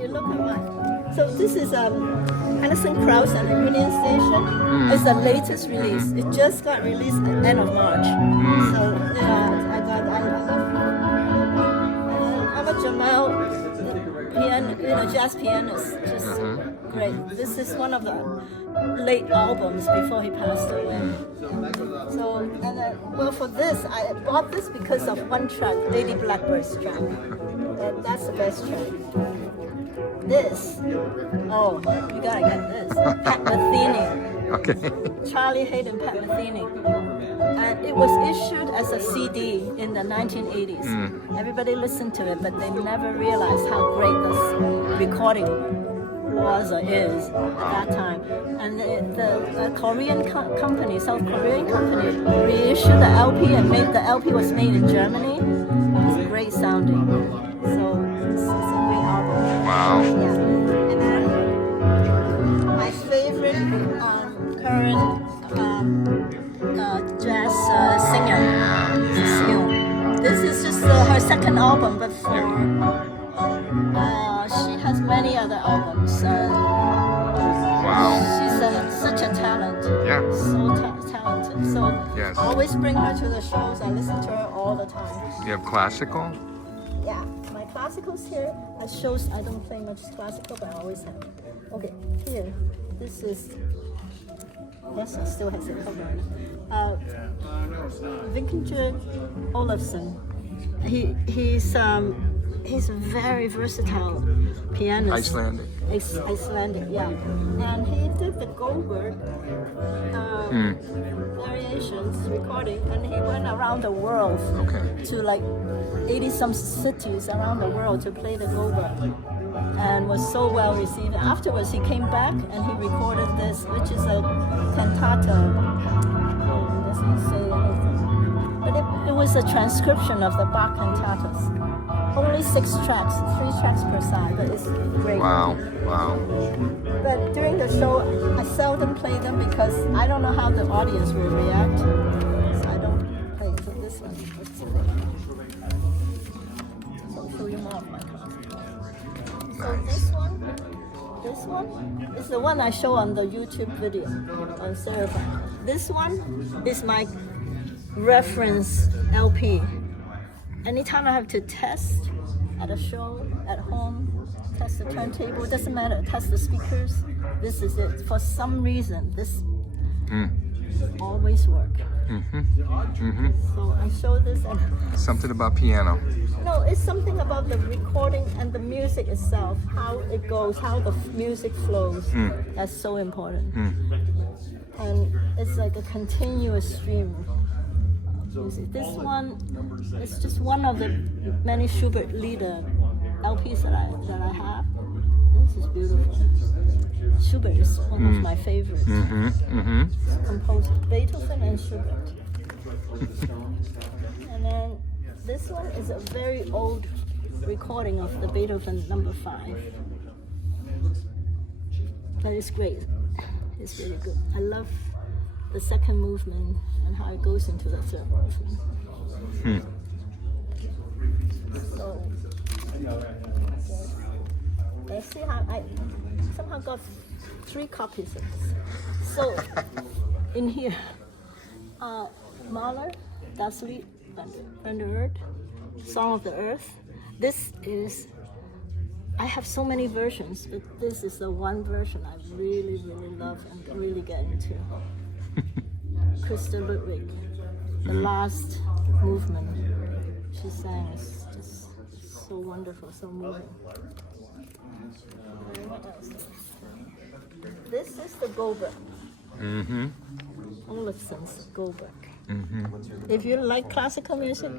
You look at mine. So this is Anderson Krauss and the Union Station. It's the latest release. It just got released at the end of March. So yeah, I'm a Jamal jazz pianist. Just great. This is one of the late albums before he passed away. So, and then, well, for this, I bought this because of one track, Lady Blackbird's track. And that's the best track. This, oh, you gotta get this. Pat Metheny. Okay. Charlie Hayden, Pat Metheny. And it was issued as a CD in the 1980s. Everybody listened to it, but they never realized how great this recording was or is at that time. And the Korean company, South Korean company, reissued the LP and the LP was made in Germany. It's great sounding. So it's a great album. Wow. Yeah. And then my favorite current jazz singer, Cecile. This is just her second album, but she has many other albums. Wow. She's such a talent. Yeah. So talented. So Yes. I always bring her to the shows. I listen to her all the time. You have classical? Yeah, my classicals here. At shows, I don't play much classical, but I always have. Okay, here. This is. Yes, it still has a cover on it. Victor Olafsson. He's a very versatile pianist. Icelandic. Icelandic, yeah. And he did the Goldberg variations recording, and he went around the world to like 80-some cities around the world to play the Goldberg, and was so well received. Afterwards, he came back and he recorded this, which is a cantata. It doesn't say anything, but it was a transcription of the Bach cantatas. Only 6 tracks, 3 tracks per side, but it's great. Wow, wow. But during the show, I seldom play them because I don't know how the audience will react. So I don't play. So this one, let's see. So I'll show you more of my class. So this one is the one I show on the YouTube video on Certified. This one is my reference LP. Anytime I have to test at a show, at home, test the turntable, it doesn't matter, test the speakers, this is it. For some reason, this always work. So I show this and Something about piano. no, it's something about the recording and the music itself, how it goes, how the music flows. That's so important. And it's like a continuous stream. This one is just one of the many Schubert Lieder LPs that I have. This is beautiful. Schubert is one of my favorites. Composer Beethoven and Schubert. And then this one is a very old recording of the Beethoven Number 5. But it's great. It's really good. I love the second movement and how it goes into the third movement. So, let's see how I somehow got 3 copies of this. So, in here, Mahler, Das Lied von der Earth, Song of the Earth. This is, I have so many versions, but this is the one version I really, really love and really get into. Krista Ludwig, the last movement she sang is just so wonderful, so moving. And what else? This is the Goldberg. Olafsson's Goldberg. If you like classical music,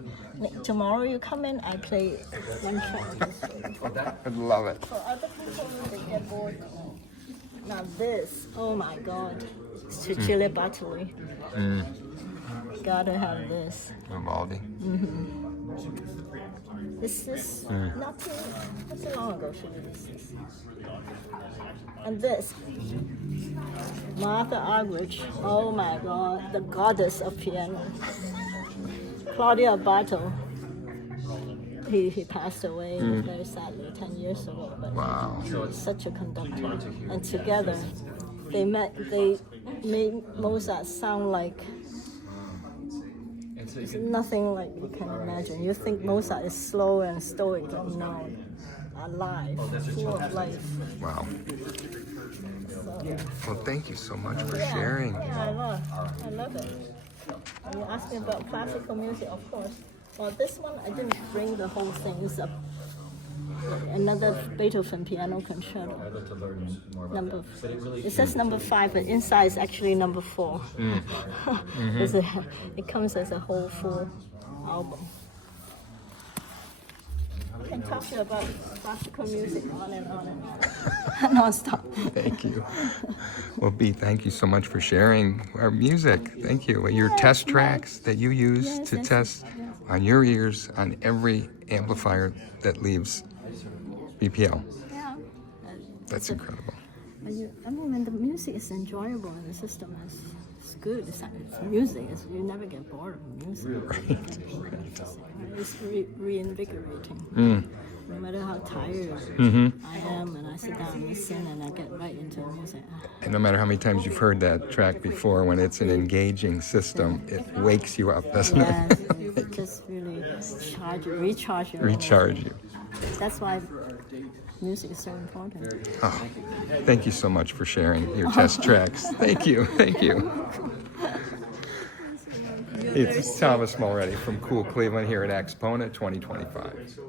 tomorrow you come in, I play one track. I love it. For other people, they get bored. Now this, oh my God, Cecilia Bartoli. Gotta have this. Vivaldi. This is not too long ago she released this. And this, Martha Argerich. Oh my God, the goddess of piano. Claudia Barto. he passed away very sadly 10 years ago. But Wow. he was such a conductor, and together they made Mozart sound like it's nothing like you can imagine. You think Mozart is slow and stoic, but no, alive, full of life. Wow. So, Well, thank you so much for sharing. yeah, I love it. And you asked me about classical music, of course. Well, this one I didn't bring the whole thing. It's another Beethoven piano concerto. It says number 5, but inside is actually number 4. It comes as a whole full album. I can talk to you about classical music on and on and on. Non-stop. Thank you. Well, Bea, thank you so much for sharing our music. Thank you. Your test tracks that you use to test on your ears on every amplifier that leaves VTL. Yeah. That's incredible. I mean, when the music is enjoyable and the system is good, it's music. You never get bored of music. It's reinvigorating. No matter how tired I am, and I sit down and listen, and I get right into the music. And no matter how many times you've heard that track before, when it's an engaging system, it wakes you up, doesn't it? It just really recharge you. Recharge you. That's why music is so important. Oh, thank you so much for sharing your test tracks. Thank you. Thank you. It's Thomas Mulready from CoolCleveland here at AXPONA 2025.